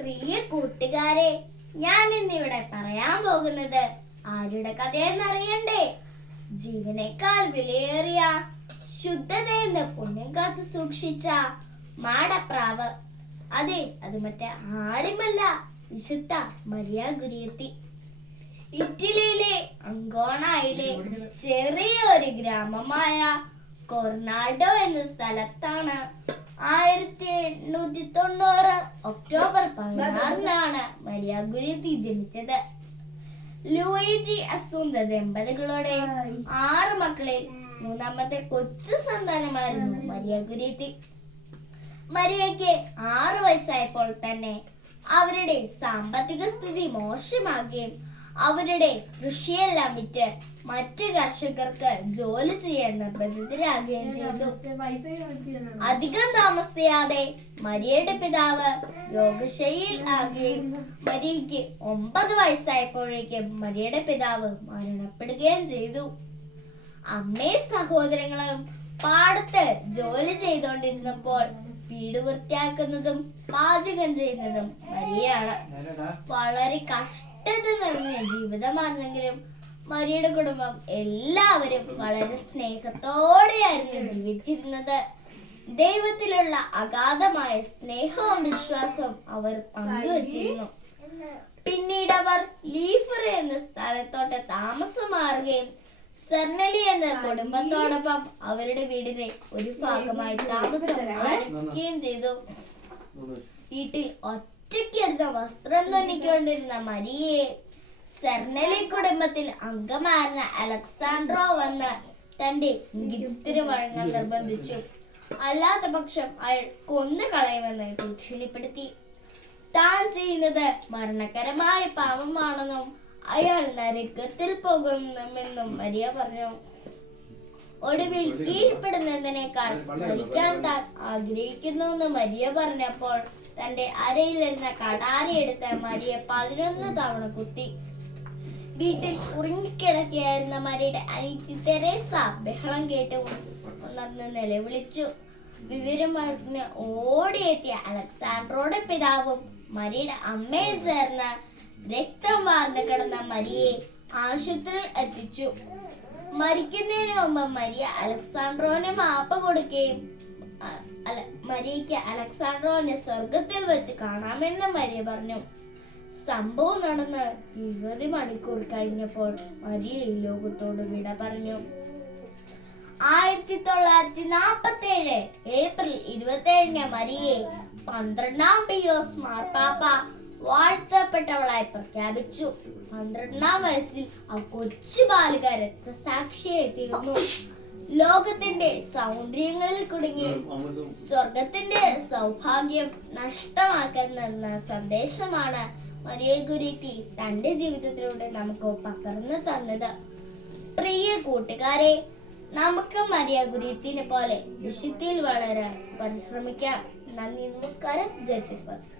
പ്രിയ കൂട്ടുകാരെ, ഞാൻ ഇന്നിവിടെ പറയാൻ പോകുന്നത് ആരുടെ കഥയെന്നറിയണ്ടേ? ജീവനേക്കാൾ വിലയേറിയ ശുദ്ധതയെന്ന് പുണ്യം കാത്തു സൂക്ഷിച്ച മാടപ്രാവ്. അതെ, അത് മറ്റേ ആരുമല്ല, വിശുദ്ധ മരിയ ഗുരിയത്തി. ഇറ്റലിയിലെ അങ്കോണയിലെ ചെറിയ ഒരു ഗ്രാമമായ കൊർണാഡോ എന്ന സ്ഥലത്താണ് 1890 ഒക്ടോബർ 16 മരിയ ഗുരിയത്തി ജനിച്ചത്. ലൂയിജി അസുന്ത ദമ്പതികളുടെ 6 മക്കളിൽ മൂന്നാമത്തെ കൊച്ചു സന്താനമായിരുന്നു മരിയ ഗുരിയത്തി. മരിയയ്ക്ക് 6 വയസ്സായപ്പോൾ തന്നെ അവരുടെ സാമ്പത്തിക സ്ഥിതി മോശമാകുകയും അവരുടെ കൃഷിയെല്ലാം വിറ്റ് മറ്റു കർഷകർക്ക് ജോലി ചെയ്യാൻ നിർബന്ധിതരാകുകയും ചെയ്തു. അധികം താമസിയാതെ മരിയയുടെ പിതാവ് രോഗശയ്യയിൽ ആകുകയും മരിയയ്ക്ക് 9 വയസ്സായപ്പോഴേക്കും മരിയയുടെ പിതാവ് മരണപ്പെടുകയും ചെയ്തു. അമ്മയും സഹോദരങ്ങളും പാടത്ത് ജോലി ചെയ്തുകൊണ്ടിരുന്നപ്പോൾ വീട് വൃത്തിയാക്കുന്നതും പാചകം ചെയ്യുന്നതും മരിയയാണ്. വളരെ കഷ്ടത നിറഞ്ഞ ജീവിതമാണെങ്കിലും മരിയയുടെ കുടുംബം എല്ലാവരും വളരെ സ്നേഹത്തോടെയായിരുന്നു ജീവിച്ചിരുന്നത്. ദൈവത്തിലുള്ള അഗാധമായ സ്നേഹവും വിശ്വാസവും അവർ പങ്കുവച്ചിരുന്നു. പിന്നീട് അവർ ലീഫർ എന്ന സ്ഥലത്തോട്ട് താമസം മാറുകയും സെർനലി എന്ന കുടുംബത്തോടൊപ്പം അവരുടെ വീടിന്റെ ഒരു ഭാഗമായി താമസം ആരംഭിക്കുകയും ചെയ്തു. വീട്ടിൽ ഒറ്റയ്ക്കിരുന്ന വസ്ത്രം ധരിക്കൊണ്ടിരുന്ന മരിയയെ സെർനലി കുടുംബത്തിൽ അംഗമായിരുന്ന അലക്സാൻഡ്രോ വന്ന് തന്റെ ഇംഗിതത്തിന് വഴങ്ങാൻ നിർബന്ധിച്ചു. അല്ലാത്ത പക്ഷം അയാൾ കൊന്നുകളയുമെന്ന് ഭീഷണിപ്പെടുത്തി. താൻ ചെയ്യുന്നത് മരണകരമായ പാപമാണെന്നും അയാൾ നരകത്തിൽ പോകുമെന്നും മരിയ പറഞ്ഞു. ഒടുവിൽ കീഴ്പ്പെടുന്നതിനേക്കാൾ മരിക്കാൻ താൻ ആഗ്രഹിക്കുന്നുവെന്ന് മരിയ പറഞ്ഞപ്പോൾ തന്റെ അരയിലിരുന്ന കടാരി എടുത്ത് മരിയ 11 തവണ കുത്തി. വീട്ടിൽ ഉറങ്ങിക്കിടക്കുകയായിരുന്ന മരിയയുടെ അനിയത്തി തെരേസ ബഹളം കേട്ട് ഉണർന്ന് നിലവിളിച്ചു. വിവരമറിഞ്ഞ് ഓടിയെത്തിയ അലക്സാൻഡ്രോയുടെ പിതാവും മരിയയുടെ അമ്മയും ചേർന്ന് രക്തം വാർന്നു കിടന്ന മരിയയെ ആശുപത്രിയിൽ എത്തിച്ചു. മരിക്കുന്നതിന് മുമ്പ് മരിയ അലക്സാൻഡ്രോന് മാപ്പ് കൊടുക്കുകയും മരിയയ്ക്ക് അലക്സാൻഡ്രോനെ സ്വർഗത്തിൽ വെച്ച് കാണാമെന്ന് മരിയ പറഞ്ഞു. സംഭവം നടന്ന് 20 മണിക്കൂർ കഴിഞ്ഞപ്പോൾ മരിയ ഈ ലോകത്തോട് വിട പറഞ്ഞു. 1947 ഏപ്രിൽ 27 മരിയയെ 12ാം പിയോസ് മാർപ്പാപ്പ വാഴ്ത്തപ്പെട്ടവളായി പ്രഖ്യാപിച്ചു. 12ാം വയസ്സിൽ ആ കൊച്ചു ബാലിക രക്തസാക്ഷിയായി തീർന്നു. ലോകത്തിന്റെ സൗന്ദര്യങ്ങളിൽ കുടുങ്ങി സ്വർഗത്തിന്റെ സൗഭാഗ്യം നഷ്ടമാക്കുന്ന സന്ദേശമാണ് മരിയ ഗുരിയത്തി തന്റെ ജീവിതത്തിലൂടെ നമുക്ക് പകർന്നു തന്നത്. പ്രിയ കൂട്ടുകാരെ, നമുക്ക് മരിയ ഗുരിയത്തിനെ പോലെ വിശുദ്ധിയിൽ വളരാൻ പരിശ്രമിക്കാം. നന്ദി, നമസ്കാരം. ജയ് തിരുവാതിര.